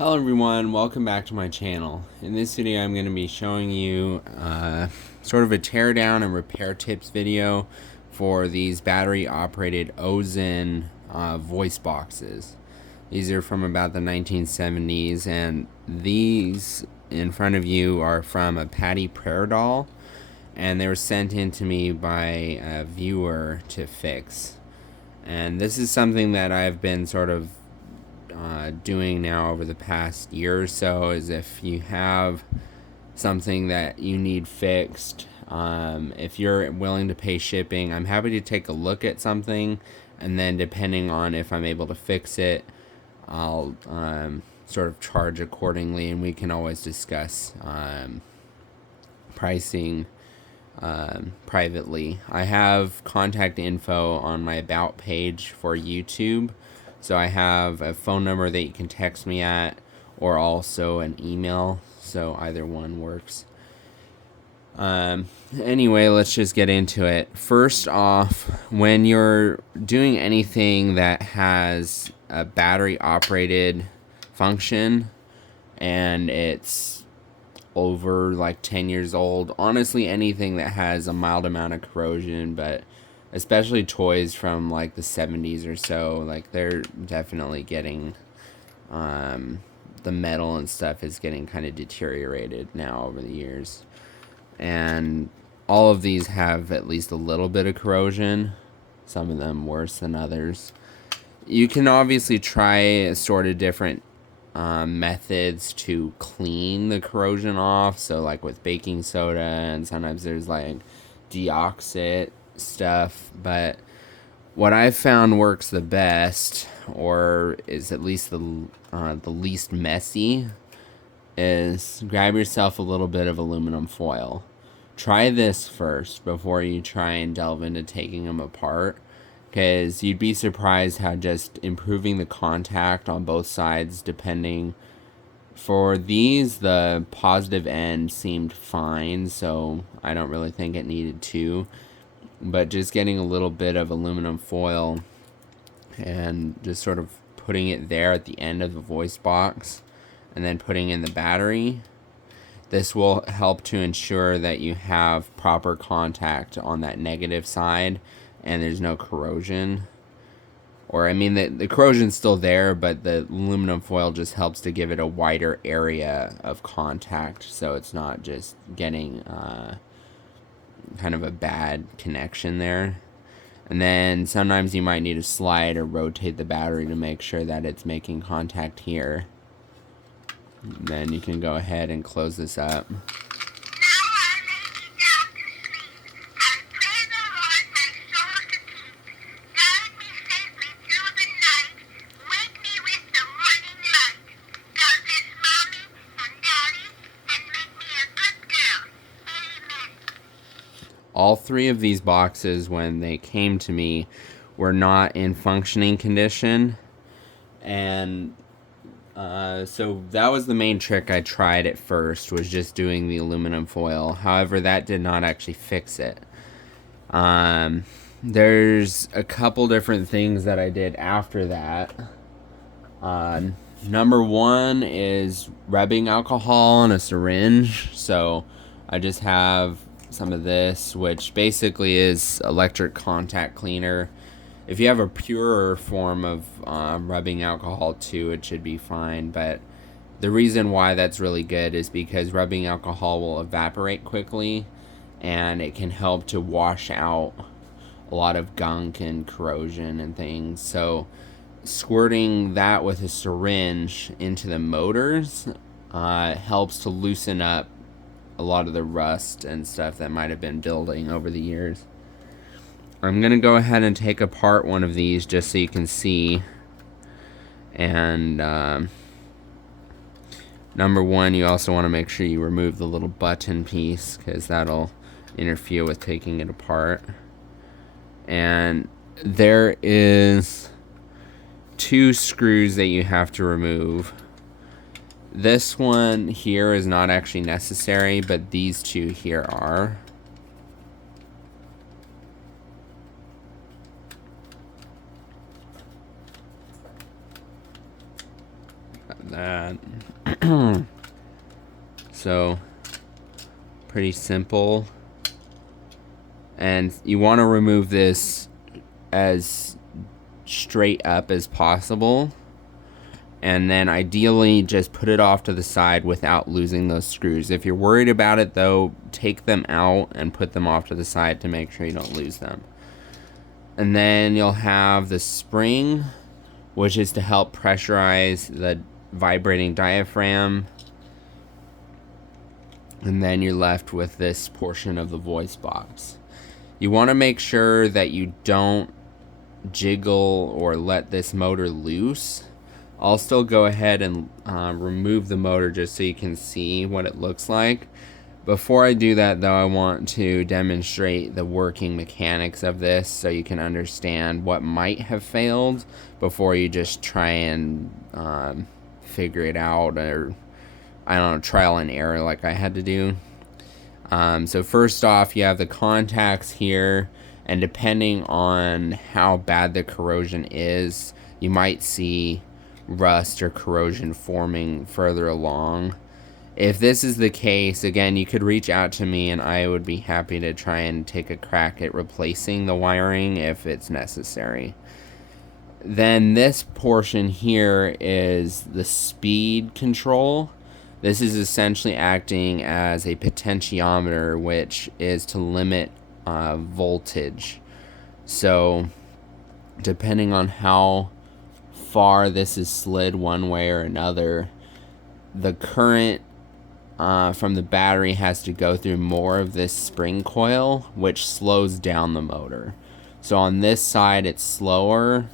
Hello everyone, welcome back to my channel. In this video I'm going to be showing you sort of a teardown and repair tips video for these battery operated Ozen voice boxes. These are from about the 1970s, and these in front of you are from a Patty Prayer doll, and they were sent in to me by a viewer to fix. And this is something that I've been sort of doing now over the past year or so. Is if you have something that you need fixed, if you're willing to pay shipping, I'm happy to take a look at something, and then depending on if I'm able to fix it, I'll sort of charge accordingly, and we can always discuss pricing privately. I have contact info on my about page for YouTube. So I have a phone number that you can text me at, or also an email, so either one works. Anyway, let's just get into it. First off, when you're doing anything that has a battery operated function and it's over like 10 years old, honestly anything that has a mild amount of corrosion, but especially toys from like the 70s or so, like they're definitely getting the metal and stuff is getting kind of deteriorated now over the years, and all of these have at least a little bit of corrosion, some of them worse than others. You can obviously try a sort of different methods to clean the corrosion off, so like with baking soda, and sometimes there's like deoxit stuff, but what I've found works the best, or is at least the least messy, is grab yourself a little bit of aluminum foil. Try this first before you try and delve into taking them apart, because you'd be surprised how just improving the contact on both sides, depending. For these, the positive end seemed fine, so I don't really think it needed to. But just getting a little bit of aluminum foil and just sort of putting it there at the end of the voice box and then putting in the battery, this will help to ensure that you have proper contact on that negative side and there's no corrosion. Or, I mean, the corrosion's still there, but the aluminum foil just helps to give it a wider area of contact, so it's not just getting kind of a bad connection there. And then sometimes you might need to slide or rotate the battery to make sure that it's making contact here. And then you can go ahead and close this up. All three of these boxes, when they came to me, were not in functioning condition, and so that was the main trick I tried at first, was just doing the aluminum foil. However, that did not actually fix it. There's a couple different things that I did after that. Number one is rubbing alcohol in a syringe. So I just have some of this, which basically is electric contact cleaner. If you have a purer form of rubbing alcohol too, it should be fine. But the reason why that's really good is because rubbing alcohol will evaporate quickly, and it can help to wash out a lot of gunk and corrosion and things. So squirting that with a syringe into the motors helps to loosen up a lot of the rust and stuff that might have been building over the years. I'm going to go ahead and take apart one of these just so you can see. And number one, you also want to make sure you remove the little button piece, because that'll interfere with taking it apart. And there is 2 screws that you have to remove. This one here is not actually necessary, but these 2 here are. that. So, pretty simple. And you want to remove this as straight up as possible. And then ideally just put it off to the side without losing those screws. If you're worried about it though, take them out and put them off to the side to make sure you don't lose them. And then you'll have the spring, which is to help pressurize the vibrating diaphragm. And then you're left with this portion of the voice box. You want to make sure that you don't jiggle or let this motor loose. I'll still go ahead and remove the motor just so you can see what it looks like. Before I do that though, I want to demonstrate the working mechanics of this so you can understand what might have failed before you just try and figure it out, or I don't know, trial and error like I had to do. So first off, you have the contacts here, and depending on how bad the corrosion is, you might see rust or corrosion forming further along. If this is the case, again, you could reach out to me and I would be happy to try and take a crack at replacing the wiring if it's necessary. Then this portion here is the speed control. This is essentially acting as a potentiometer, which is to limit voltage. So depending on how far this is slid one way or another, the current from the battery has to go through more of this spring coil, which slows down the motor. So on this side it's slower,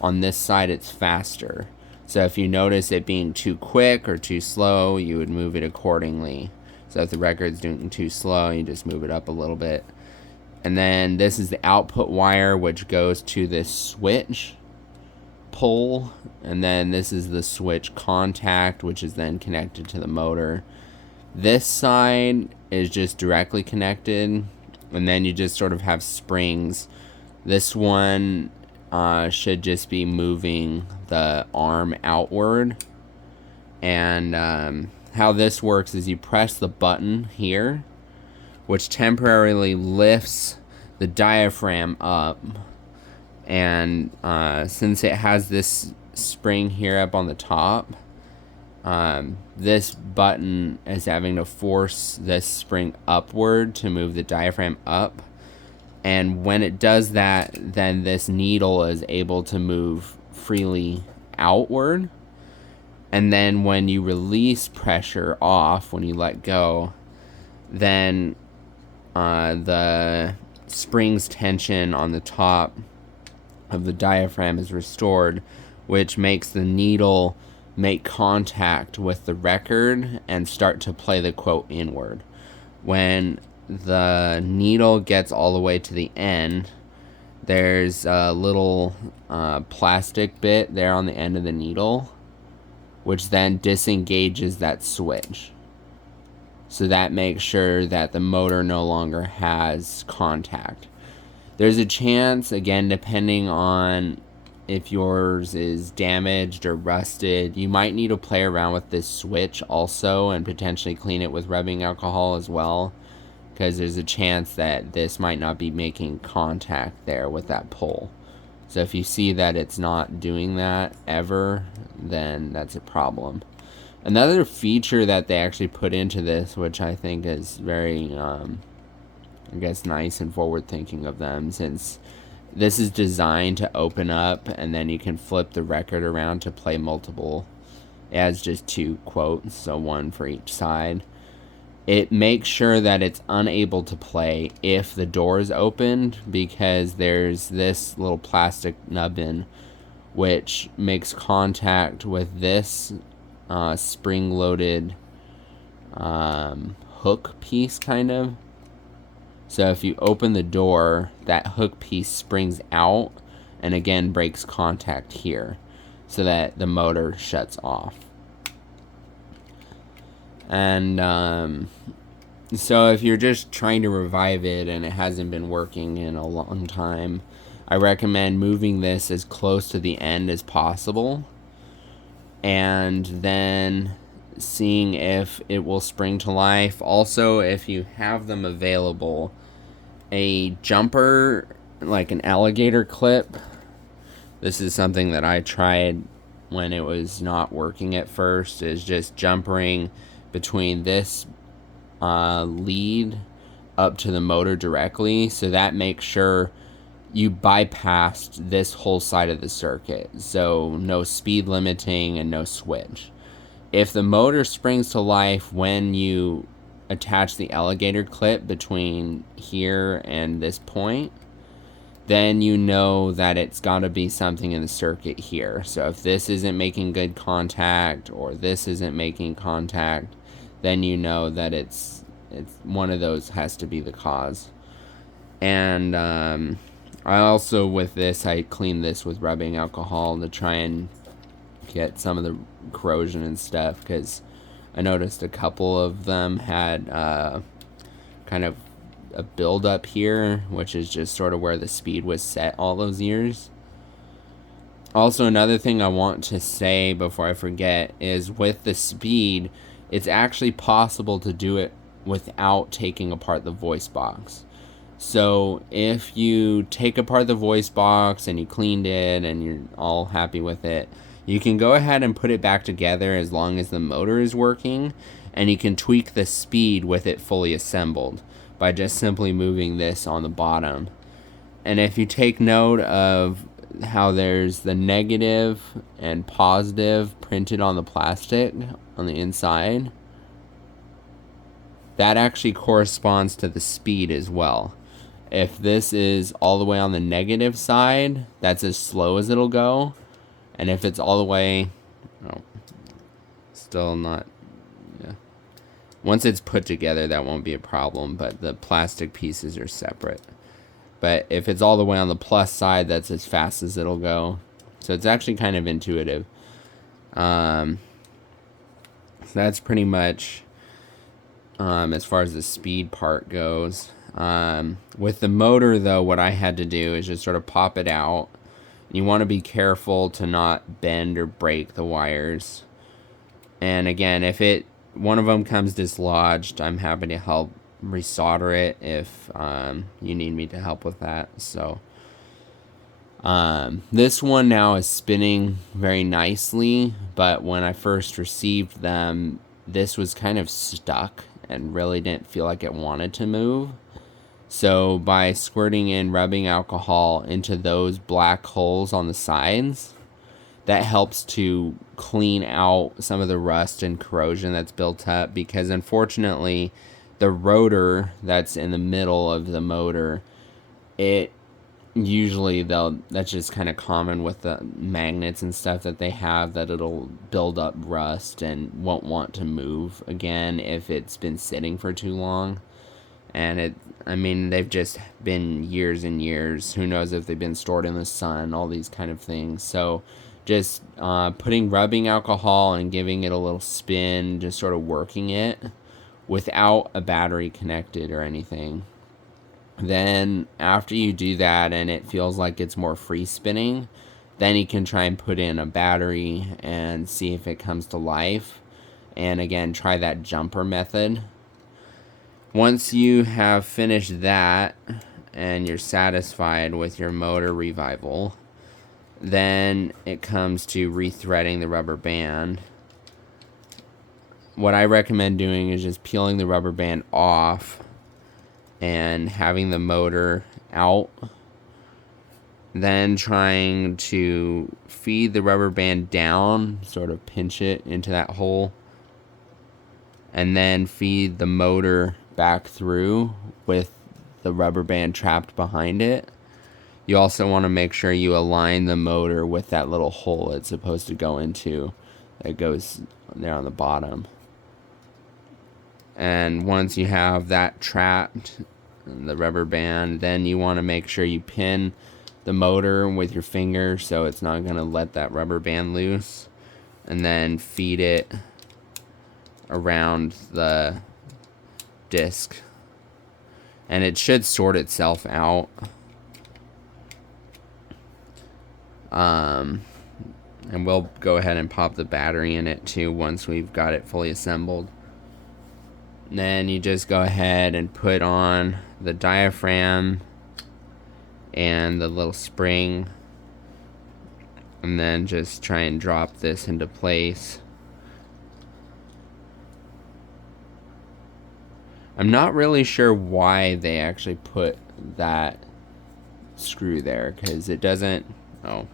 on this side it's faster. So if you notice it being too quick or too slow, you would move it accordingly. So if the record's doing too slow, you just move it up a little bit. And then this is the output wire, which goes to this switch pole, and then this is the switch contact, which is then connected to the motor. This side is just directly connected, and then you just sort of have springs. This one should just be moving the arm outward, and how this works is you press the button here, which temporarily lifts the diaphragm up. And since it has this spring here up on the top, this button is having to force this spring upward to move the diaphragm up. And when it does that, then this needle is able to move freely outward. And then when you release pressure off, when you let go, then the spring's tension on the top of the diaphragm is restored, which makes the needle make contact with the record and start to play the quote inward. When the needle gets all the way to the end, there's a little plastic bit there on the end of the needle, which then disengages that switch. So that makes sure that the motor no longer has contact. There's a chance, again, depending on if yours is damaged or rusted, you might need to play around with this switch also and potentially clean it with rubbing alcohol as well, because there's a chance that this might not be making contact there with that pole. So if you see that it's not doing that ever, then that's a problem. Another feature that they actually put into this, which I think is very I guess nice and forward thinking of them, since this is designed to open up and then you can flip the record around to play multiple. It has just 2 quotes, so 1 for each side. It makes sure that it's unable to play if the door is opened, because there's this little plastic nubbin which makes contact with this spring-loaded hook piece, kind of. So if you open the door, that hook piece springs out and again breaks contact here so that the motor shuts off. And so if you're just trying to revive it and it hasn't been working in a long time, I recommend moving this as close to the end as possible. and then seeing if it will spring to life. Also, if you have them available, a jumper, like an alligator clip. This is something that I tried when it was not working at first, is just jumpering between this lead up to the motor directly, so that makes sure you bypassed this whole side of the circuit, so no speed limiting and no switch. If the motor springs to life when you attach the alligator clip between here and this point, then you know that it's got to be something in the circuit here. So if this isn't making good contact, or this isn't making contact, then you know that it's one of those has to be the cause. And I also, with this, I cleaned this with rubbing alcohol to try and get some of the corrosion and stuff, because I noticed a couple of them had kind of a build up here, which is just sort of where the speed was set all those years. Also, another thing I want to say before I forget is, with the speed, it's actually possible to do it without taking apart the voice box. So if you take apart the voice box and you cleaned it and you're all happy with it, you can go ahead and put it back together as long as the motor is working, and you can tweak the speed with it fully assembled by just simply moving this on the bottom. And if you take note of how there's the negative and positive printed on the plastic on the inside, that actually corresponds to the speed as well. If this is all the way on the negative side, that's as slow as it'll go. And if it's all the way, oh, still not, yeah. Once it's put together, that won't be a problem, but the plastic pieces are separate. But if it's all the way on the plus side, that's as fast as it'll go. So it's actually kind of intuitive. So that's pretty much as far as the speed part goes. With the motor, though, what I had to do is just sort of pop it out. You want to be careful to not bend or break the wires. And again, if one of them comes dislodged, I'm happy to help resolder it if you need me to help with that. So this one now is spinning very nicely, but when I first received them, this was kind of stuck and really didn't feel like it wanted to move. So by squirting in rubbing alcohol into those black holes on the sides, that helps to clean out some of the rust and corrosion that's built up, because unfortunately the rotor that's in the middle of the motor, it usually that's just kind of common with the magnets and stuff that they have, that it'll build up rust and won't want to move again if it's been sitting for too long. And I mean, they've just been years and years. Who knows if they've been stored in the sun, all these kind of things. So just putting rubbing alcohol and giving it a little spin, just sort of working it without a battery connected or anything. Then after you do that and it feels like it's more free spinning, then you can try and put in a battery and see if it comes to life. And again, try that jumper method. Once you have finished that and you're satisfied with your motor revival, then it comes to rethreading the rubber band. What I recommend doing is just peeling the rubber band off and having the motor out, then trying to feed the rubber band down, sort of pinch it into that hole, and then feed the motor back through with the rubber band trapped behind it. You also want to make sure you align the motor with that little hole it's supposed to go into that goes there on the bottom. And once you have that trapped, the rubber band, then you want to make sure you pin the motor with your finger so it's not going to let that rubber band loose, and then feed it around the disc, and it should sort itself out. And we'll go ahead and pop the battery in it too once we've got it fully assembled. And then you just go ahead and put on the diaphragm and the little spring, and then just try and drop this into place. I'm not really sure why they actually put that screw there, because it doesn't, oh,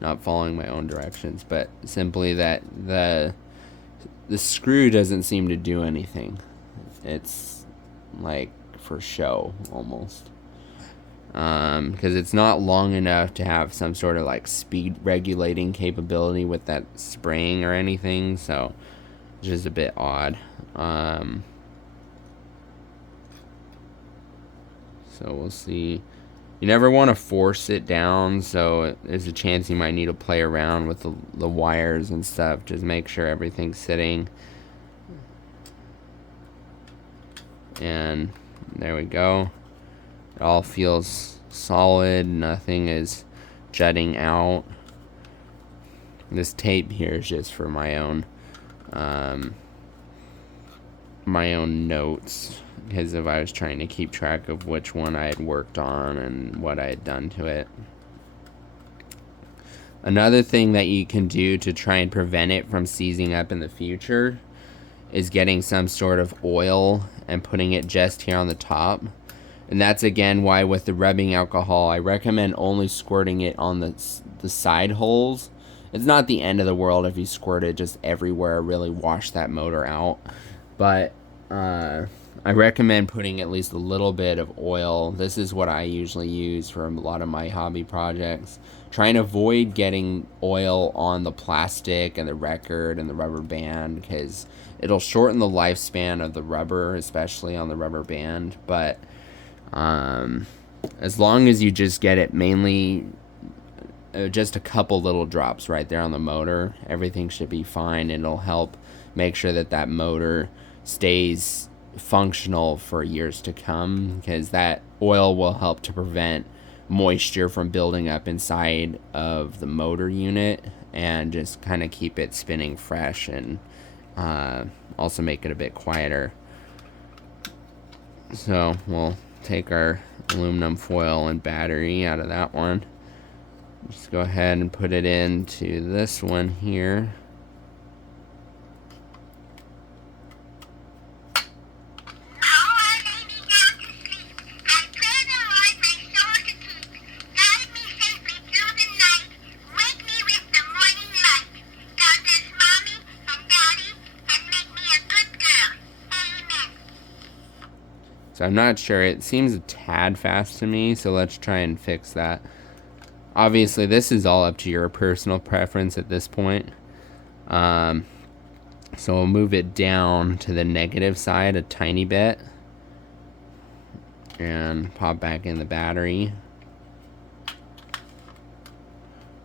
not following my own directions, but simply that the screw doesn't seem to do anything. It's like for show almost, because it's not long enough to have some sort of like speed regulating capability with that spring or anything, so it's just a bit odd. So we'll see. You never want to force it down, so there's a chance you might need to play around with the wires and stuff. Just make sure everything's sitting. And there we go. It all feels solid. Nothing is jutting out. This tape here is just for my own notes, because if I was trying to keep track of which one I had worked on and what I had done to it. Another thing that you can do to try and prevent it from seizing up in the future is getting some sort of oil and putting it just here on the top. And that's again why with the rubbing alcohol, I recommend only squirting it on the side holes. It's not the end of the world if you squirt it just everywhere, really wash that motor out. But I recommend putting at least a little bit of oil. This is what I usually use for a lot of my hobby projects. Try and avoid getting oil on the plastic and the record and the rubber band, because it'll shorten the lifespan of the rubber, especially on the rubber band. But as long as you just get it mainly just a couple little drops right there on the motor, everything should be fine. It'll help make sure that that motor stays functional for years to come, because that oil will help to prevent moisture from building up inside of the motor unit and just kind of keep it spinning fresh, and also make it a bit quieter. So we'll take our aluminum foil and battery out of that one. Just go ahead and put it into this one here. So I'm not sure, it seems a tad fast to me, so let's try and fix that. Obviously this is all up to your personal preference at this point. So we'll move it down to the negative side a tiny bit and pop back in the battery,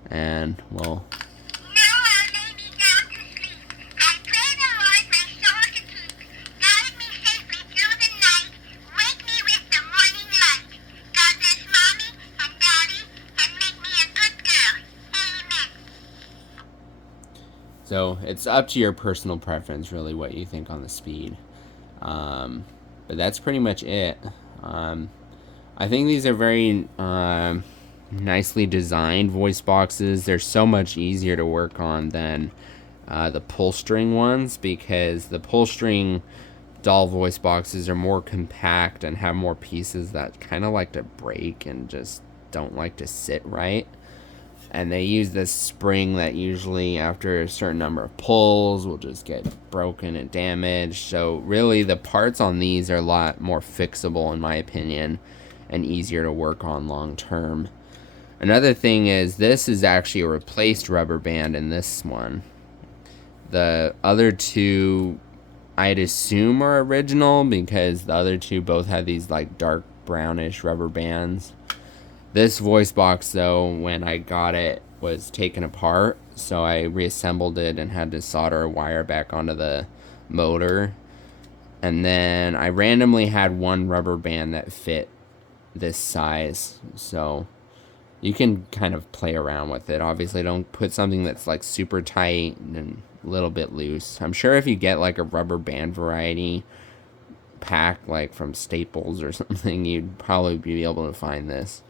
and we'll So it's up to your personal preference, really, what you think on the speed. But that's pretty much it. I think these are very nicely designed voice boxes. They're so much easier to work on than the pull string ones, because the pull string doll voice boxes are more compact and have more pieces that kind of like to break and just don't like to sit right. And they use this spring that usually after a certain number of pulls will just get broken and damaged. So really the parts on these are a lot more fixable in my opinion, and easier to work on long term. Another thing is this is actually a replaced rubber band in this one. The other two I'd assume are original, because the other two both had these like dark brownish rubber bands. This voice box, though, when I got it, was taken apart, so I reassembled it and had to solder a wire back onto the motor. And then I randomly had one rubber band that fit this size, so You can kind of play around with it. Obviously, don't put something that's like super tight and a little bit loose. I'm sure if you get like a rubber band variety pack, like from Staples or something, you'd probably be able to find this.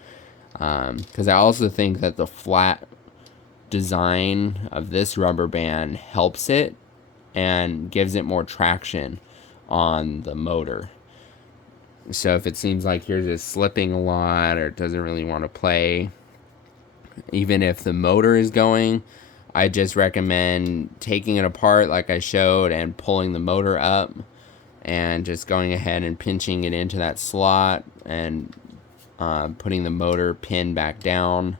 Because I also think that the flat design of this rubber band helps it and gives it more traction on the motor. So if it seems like you're just slipping a lot or it doesn't really want to play, even if the motor is going, I just recommend taking it apart like I showed and pulling the motor up and just going ahead and pinching it into that slot and putting the motor pin back down,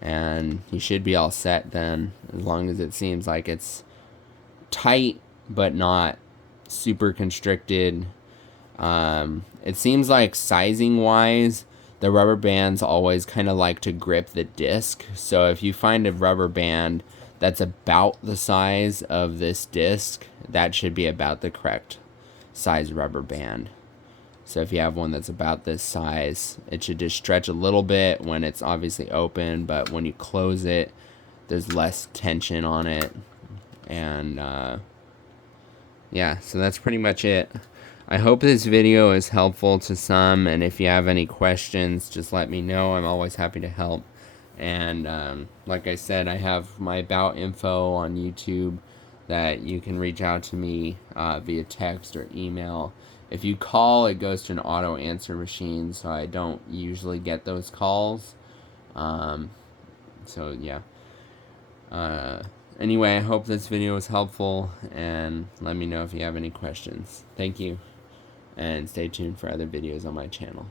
and you should be all set then, as long as it seems like it's tight but not super constricted. It seems like sizing wise, the rubber bands always kind of like to grip the disc. So if you find a rubber band that's about the size of this disc, that should be about the correct size rubber band. So if you have one that's about this size, it should just stretch a little bit when it's obviously open, but when you close it, there's less tension on it. And yeah, so that's pretty much it. I hope this video is helpful to some, and if you have any questions, just let me know. I'm always happy to help. And like I said, I have my about info on YouTube that you can reach out to me via text or email. If you call, it goes to an auto answer machine, so I don't usually get those calls. So yeah. Anyway, I hope this video was helpful, and let me know if you have any questions. Thank you, and stay tuned for other videos on my channel.